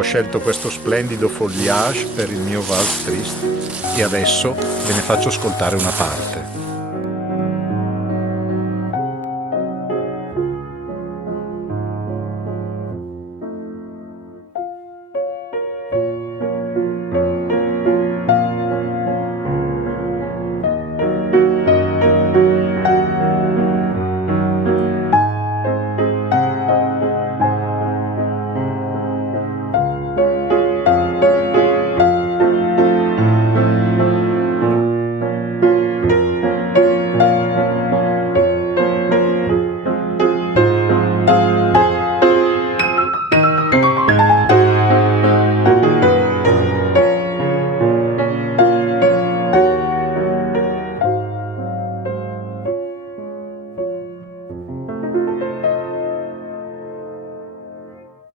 Ho scelto questo splendido foliage per il mio valse triste e adesso ve ne faccio ascoltare una parte.